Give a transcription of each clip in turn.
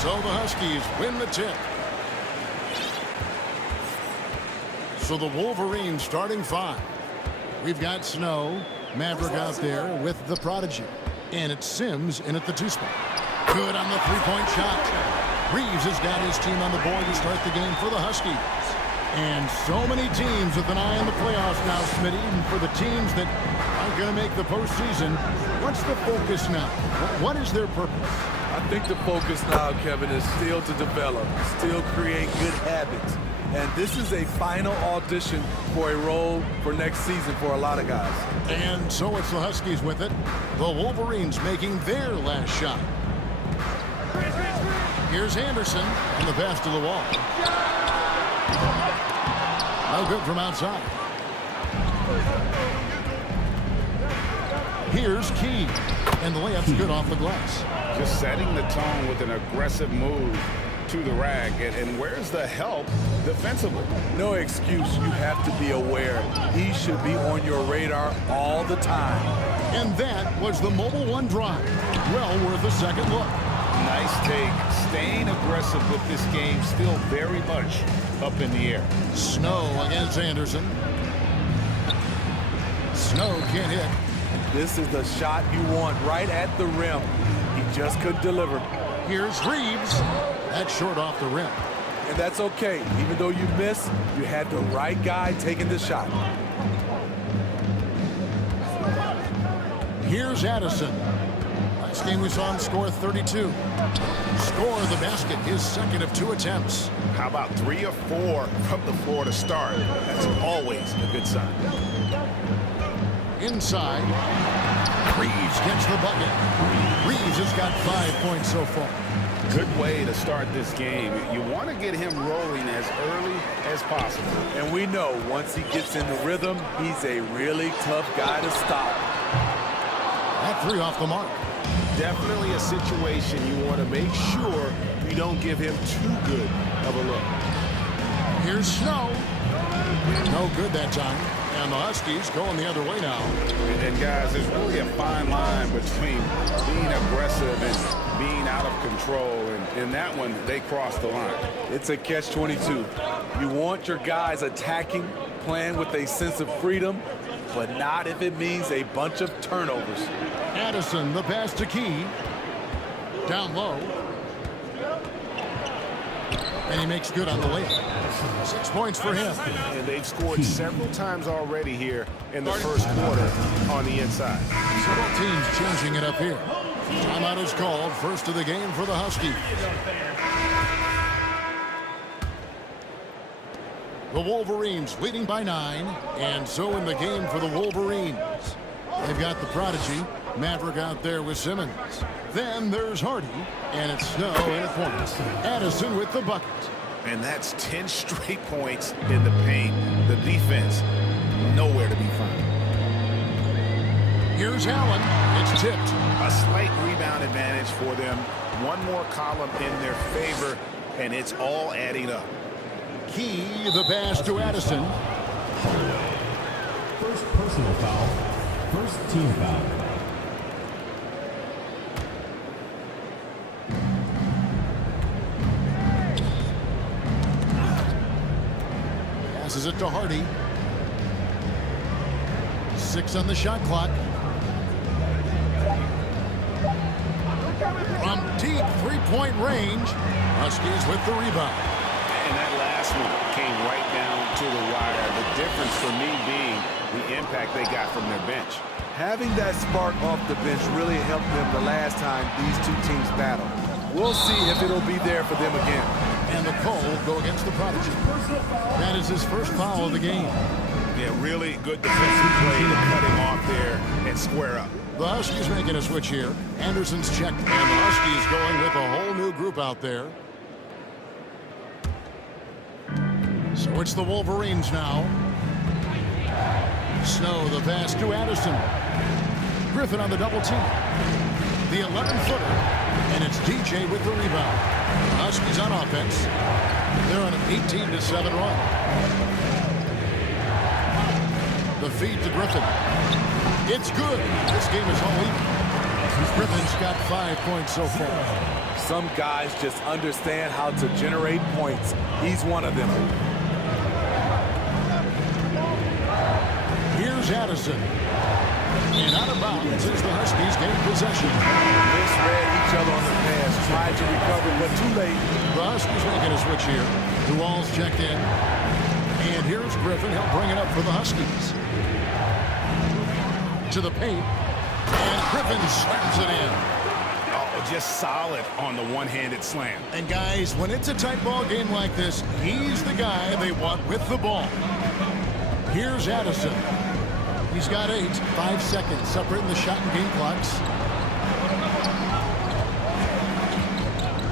So the Huskies win the tip. So the Wolverines starting 5. We've got Snow, Maverick out there with the prodigy. And it's Sims in at the 2 spot. Good on the three-point shot. Reeves has got his team on the board to start the game for the Huskies. And so many teams with an eye on the playoffs now, Smitty. And for the teams that aren't going to make the postseason, what's the focus now? What is their purpose? I think the focus now, Kevin, is still to develop, still create good habits. And this is a final audition for a role for next season for a lot of guys. And so it's the Huskies with it. The Wolverines making their last shot. Here's Anderson, and the pass to the wall. No good from outside. Here's Key, and the layup's good off the glass. Just setting the tone with an aggressive move to the rack. And where's the help defensively? No excuse. You have to be aware. He should be on your radar all the time. And that was the Mobile One drive. Well worth a second look. Nice take. Staying aggressive with this game, still very much up in the air. Snow against Anderson. Snow can't hit. This is the shot you want right at the rim. He just couldn't deliver. Here's Reeves. That's short off the rim. And that's okay. Even though you miss, you had the right guy taking the shot. Here's Addison. Last game we saw him score 32. Score the basket, his second of 2 attempts. How about 3 or 4 from the floor to start? That's always a good sign. Inside. Reeves gets the bucket. Reeves has got 5 points so far. Good way to start this game. You want to get him rolling as early as possible. And we know once he gets in the rhythm, he's a really tough guy to stop. That 3 off the mark. Definitely a situation you want to make sure you don't give him too good of a look. Here's Snow. No good that time. And the Huskies going the other way now. And guys, there's really a fine line between being aggressive and being out of control. And in that one, they crossed the line. It's a catch-22. You want your guys attacking, playing with a sense of freedom, but not if it means a bunch of turnovers. Addison, the pass to Key. Down low. And he makes good on the layup. 6 points for him. And they've scored several times already here in the first quarter on the inside. So both teams changing it up here. Timeout is called. First of the game for the Huskies. The Wolverines leading by 9. And so in the game for the Wolverines. They've got the prodigy, Maverick out there with Simmons. Then there's Hardy, and it's Snow in at points. Addison with the bucket. And that's 10 straight points in the paint. The defense, nowhere to be found. Here's Allen. It's tipped. A slight rebound advantage for them. One more column in their favor, and it's all adding up. Key, the pass to Addison. First personal foul. First team foul. Passes it to Hardy. 6 on the shot clock. From deep three-point range, Huskies with the rebound. And that last one came right down to the wire. The difference for me being the impact they got from their bench. Having that spark off the bench really helped them the last time these two teams battled. We'll see if it'll be there for them again. And the call will go against the prodigy. That is his first foul of the game. Yeah, really good defensive play to cut him off there and square up. The Huskies making a switch here. Anderson's checked, and the Huskies going with a whole new group out there. So it's the Wolverines now. Snow, the pass to Addison. Griffin on the double team. The 11-footer, and it's DJ with the rebound. Huskies on offense. They're on an 18-7 run. The feed to Griffin. It's good. This game is all even. Griffin's got 5 points so far. Some guys just understand how to generate points. He's one of them. Here's Addison. And out of bounds as the Huskies gain possession. Misread each other on the pass, tried to recover, but too late. The Huskies making a switch here. Duval's checked in. And here's Griffin. He'll bring it up for the Huskies. To the paint. And Griffin slams it in. Oh, just solid on the one-handed slam. And guys, when it's a tight ball game like this, he's the guy they want with the ball. Here's Addison. He's got 8. 5 seconds separating the shot and game clocks.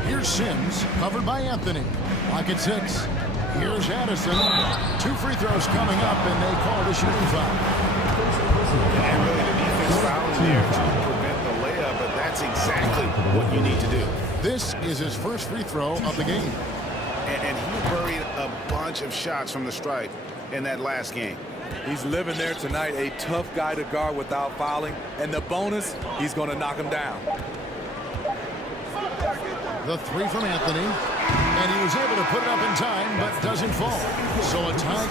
Here's Sims, covered by Anthony. Clock at 6. Here's Addison. 2 free throws coming up, and they call the shooting foul. And really the defense foul in there to prevent the layup, but that's exactly what you need to do. This is his first free throw of the game. And he buried a bunch of shots from the stripe in that last game. He's living there tonight, a tough guy to guard without fouling. And the bonus, he's going to knock him down. The 3 from Anthony. And he was able to put it up in time, but doesn't fall. So a tie.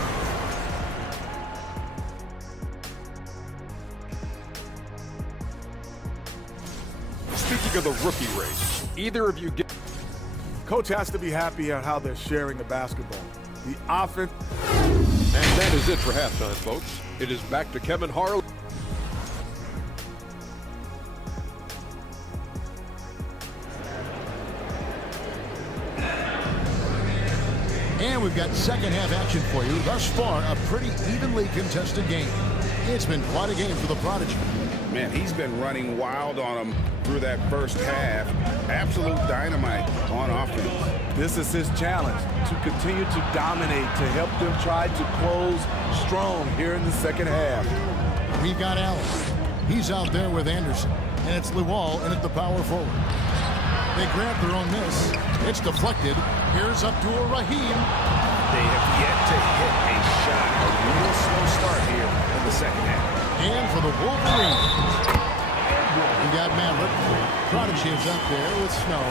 Speaking of the rookie race, either of you get... Coach has to be happy at how they're sharing the basketball. The offense. And that is it for halftime, folks. It is back to Kevin Harlan. And we've got second half action for you. Thus far, a pretty evenly contested game. It's been quite a game for the Prodigy. Man, he's been running wild on them through that first half. Absolute dynamite on offense. This is his challenge, to continue to dominate, to help them try to close strong here in the second half. We've got Allen. He's out there with Anderson. And it's Lewall in at the power forward. They grab their own miss. It's deflected. Here's Abdul Rahim. They have yet to hit a shot. A real slow start here in the second half. And for the Wolverines, we got Maverick. Prodigy is up there with Snow.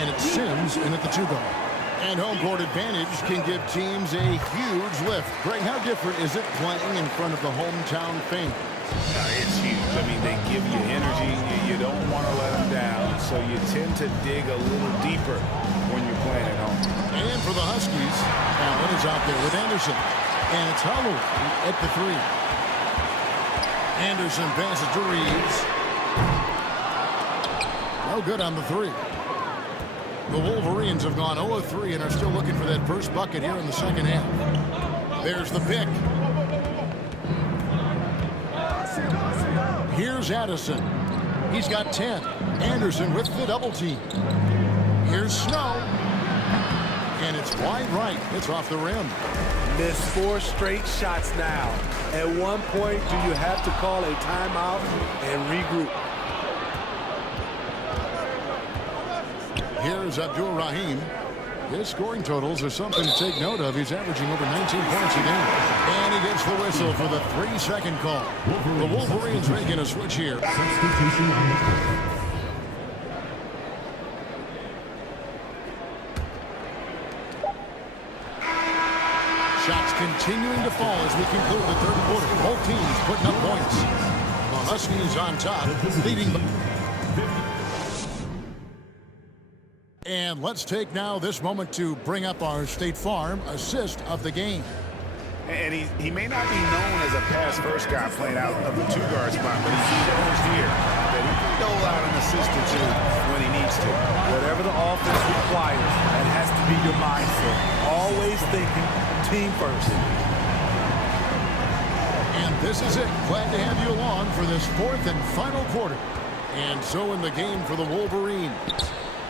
And it's Sims in at the 2-guard. And home court advantage can give teams a huge lift. Greg, how different is it playing in front of the hometown fans? It's huge. I mean, they give you energy. You don't want to let them down, so you tend to dig a little deeper when you're playing at home. And for the Huskies, Allen is out there with Anderson. And it's Holloway at the 3. Anderson passes to Reeves. No good on the 3. The Wolverines have gone 0 of 3 and are still looking for that first bucket here in the second half. There's the pick. Here's Addison. He's got 10. Anderson with the double team. Here's Snow. And it's wide right. It's off the rim. Missed 4 straight shots now. At one point, do you have to call a timeout and regroup? Here's Abdul Rahim. His scoring totals are something to take note of. He's averaging over 19 points a game. And he gets the whistle for the 3-second call. The Wolverines making a switch here. Substitution on the court. Shots continuing to fall as we conclude the third quarter. Both teams putting up points. The Huskies on top, leading. And let's take now this moment to bring up our State Farm assist of the game. And he may not be known as a pass-first guy playing out of the 2-guard spot, but he shows here that he can dole out an assist or two when he needs to. Whatever the offense requires, that has to be your mindset. Always thinking team first. And this is it. Glad to have you along for this fourth and final quarter. And so in the game for the Wolverines.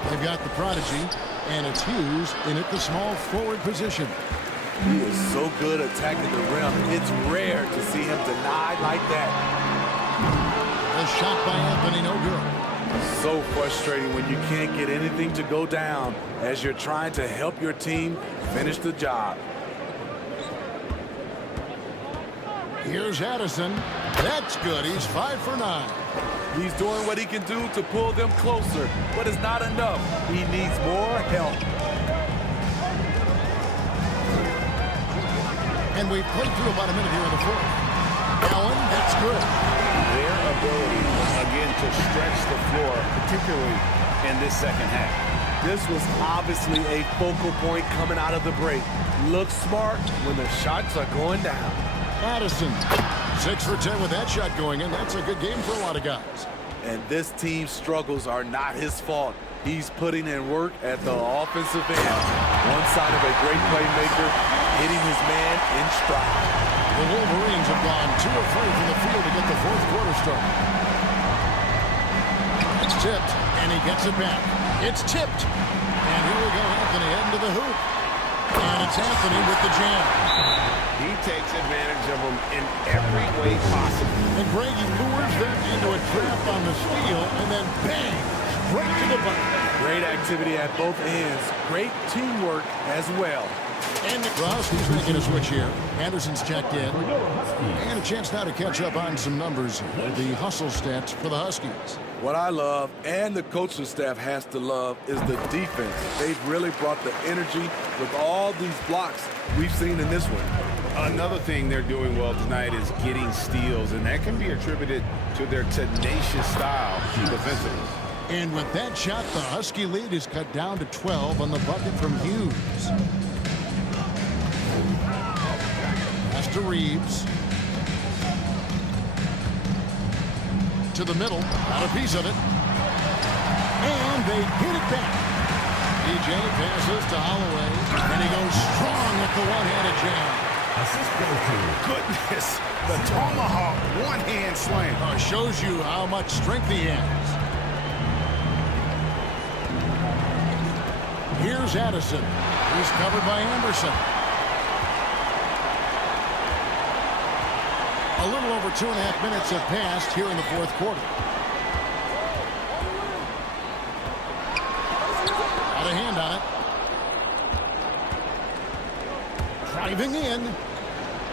They've got the Prodigy, and it's Hughes in at the small forward position. He is so good attacking the rim. It's rare to see him denied like that. A shot by Anthony, no good. So frustrating when you can't get anything to go down as you're trying to help your team finish the job. Here's Addison. That's good. He's 5 for 9. He's doing what he can do to pull them closer, but it's not enough. He needs more help. And we've played through about a minute here in the fourth. Allen, that's good. Their ability, again, to stretch the floor, particularly in this second half. This was obviously a focal point coming out of the break. Look smart when the shots are going down. Addison, 6 for 10 with that shot going in. That's a good game for a lot of guys. And this team's struggles are not his fault. He's putting in work at the offensive end. One side of a great playmaker, hitting his man in stride. The Wolverines have gone 2 of 3 from the field to get the fourth quarter started. It's tipped, and he gets it back. It's tipped. And here we go, Anthony heading to the hoop. And it's Anthony with the jam. He takes advantage of them in every way possible. And Brady lures them into a trap on the steal, and then bang, straight to the bucket. Great activity at both ends. Great teamwork as well. And Huskies making a switch here. Anderson's checked in. And a chance now to catch up on some numbers here. The hustle stats for the Huskies. What I love, and the coaching staff has to love, is the defense. They've really brought the energy with all these blocks we've seen in this one. Another thing they're doing well tonight is getting steals, and that can be attributed to their tenacious style defensively. And with that shot, the Husky lead is cut down to 12 on the bucket from Hughes. Pass to Reeves. To the middle, got a piece of it. And they get it back. DJ passes to Holloway, and he goes strong with the one-handed jam. Goodness, the tomahawk one-hand slam. Shows you how much strength he has. Here's Addison. He's covered by Anderson. A little over 2.5 minutes have passed here in the fourth quarter. Got a hand on it. Driving in.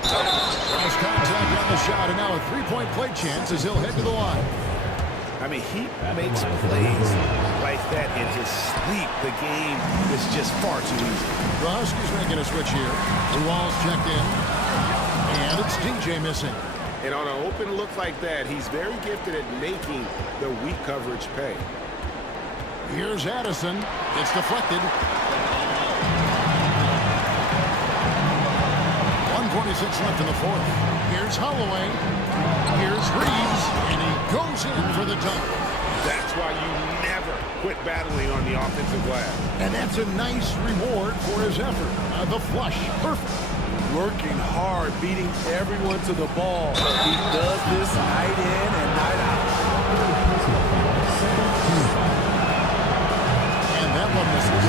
Nice contact on the shot, and now a three-point play chance as he'll head to the line. I mean, he makes plays like that in his sleep. The game is just far too easy. The Huskies making a switch here. The Wall's checked in. And it's DJ missing. And on an open look like that, he's very gifted at making the weak coverage pay. Here's Addison. It's deflected. 1:46 left in the fourth. Here's Holloway. Here's Reeves. And he goes in for the dunk. That's why you never quit battling on the offensive glass. And that's a nice reward for his effort. The flush. Perfect. Working hard, beating everyone to the ball. He does this night in and night out. And that one misses.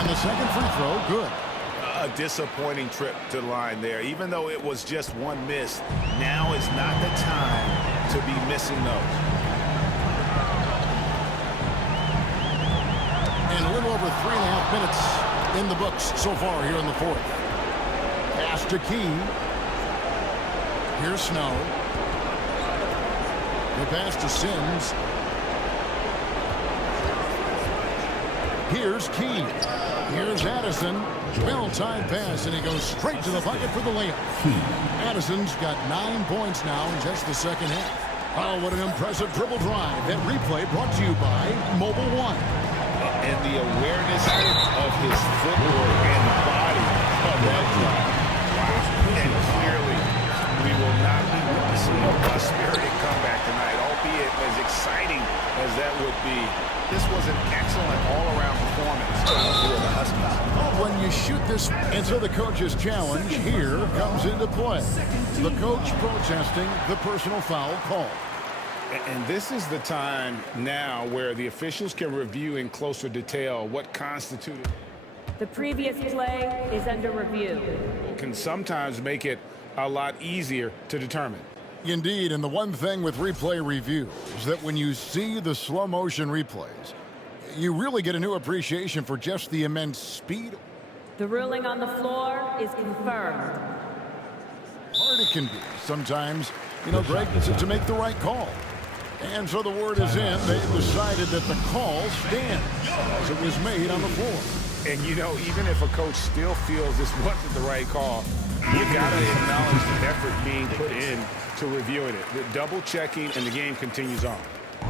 And the second free throw, good. A disappointing trip to the line there. Even though it was just one miss, now is not the time to be missing those. And a little over 3.5 minutes in the books so far here in the fourth. Pass to Key. Here's Snow. The pass to Sims. Here's Key. Here's Addison. Well-timed pass, and he goes straight to the bucket for the layup. Addison's got 9 points now in just the second half. Oh, what an impressive dribble drive. That replay brought to you by Mobile One. And the awareness of his footwork and body of that drive. Wow. And clearly, we will not be witnessing a spirited comeback tonight, albeit as exciting as that would be. This was an excellent all-around performance for the Huskies. When you shoot this into the coach's challenge, here comes into play. The coach protesting the personal foul call. And this is the time now where the officials can review in closer detail what constituted. The previous play is under review. Can sometimes make it a lot easier to determine. Indeed, and the one thing with replay review is that when you see the slow motion replays, you really get a new appreciation for just the immense speed. The ruling on the floor is confirmed. hard it can be sometimes, Greg, to make the right call. And so the word is in. They've decided that the call stands as it was made on the floor. And, even if a coach still feels this wasn't the right call, you got to acknowledge the effort being put in to reviewing it. The double checking, and the game continues on.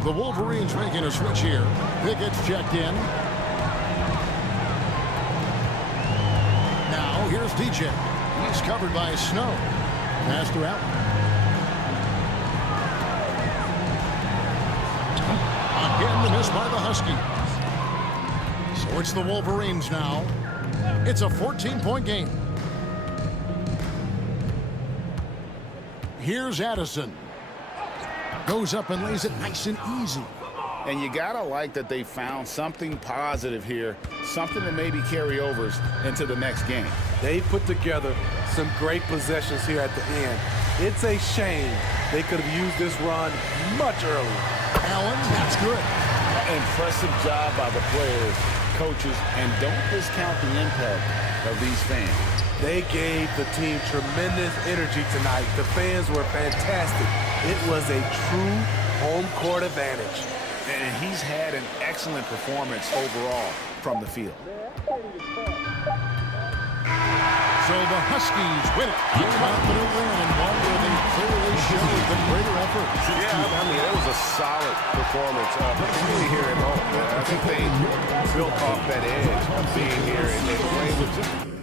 The Wolverines making a switch here. Pickett's checked in. Now here's DJ. He's covered by Snow. Pass to Allen. Again, the miss by the Huskies. So it's the Wolverines now. It's a 14-point game. Here's Addison. Goes up and lays it nice and easy. And you got to like that they found something positive here, something to maybe carry overs into the next game. They put together some great possessions here at the end. It's a shame they could have used this run much earlier. Allen, that's good. Impressive job by the players, coaches, and don't discount the impact of these fans. They gave the team tremendous energy tonight. The fans were fantastic. It was a true home court advantage. And he's had an excellent performance overall from the field. So the Huskies win it. A confident win and one where they clearly showed the greater effort. Yeah, I mean, it was a solid performance, particularly here at home. I think they built off that edge of being here and playing with